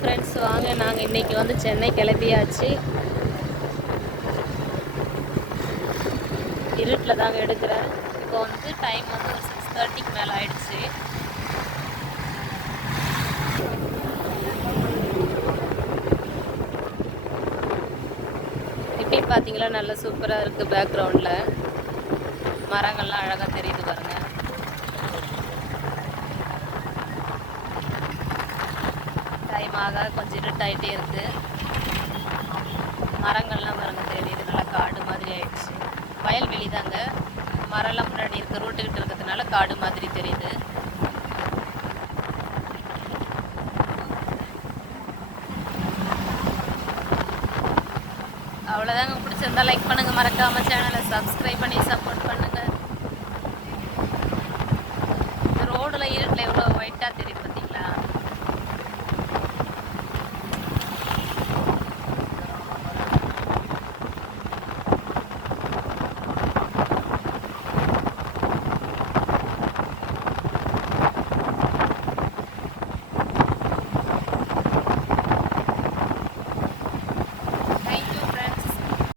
Friends, வாங்க நாங்கள் இன்றைக்கி வந்து சென்னை கிளம்பியாச்சு. இருட்டில் தாங்க எடுக்கிறேன். இப்போ வந்து டைம் வந்து ஒரு 6:30க்கு மேலே ஆயிடுச்சு. இப்படி பார்த்தீங்களா, நல்லா சூப்பராக இருக்குது. பேக்ரவுண்டில் மரங்கள்லாம் அழகாக தெரியுது பாருங்க. டைம் ஆக கொஞ்சம் இருட்டாயிட்டே இருக்குது. மரங்கள்லாம் பாருங்க தெரியுது, நல்லா காடு மாதிரி ஆயிடுச்சு. வயல்வெளி தாங்க, மரம்லாம் முன்னாடி இருக்க ரோட்டுக்கிட்ட இருக்கிறதுனால காடு மாதிரி தெரியுது. அவ்வளோதாங்க. பிடிச்சிருந்தா லைக் பண்ணுங்கள், மறக்காமல் சேனலை சப்ஸ்கிரைப் பண்ணி சப்போர்ட் பண்ணுங்கள்.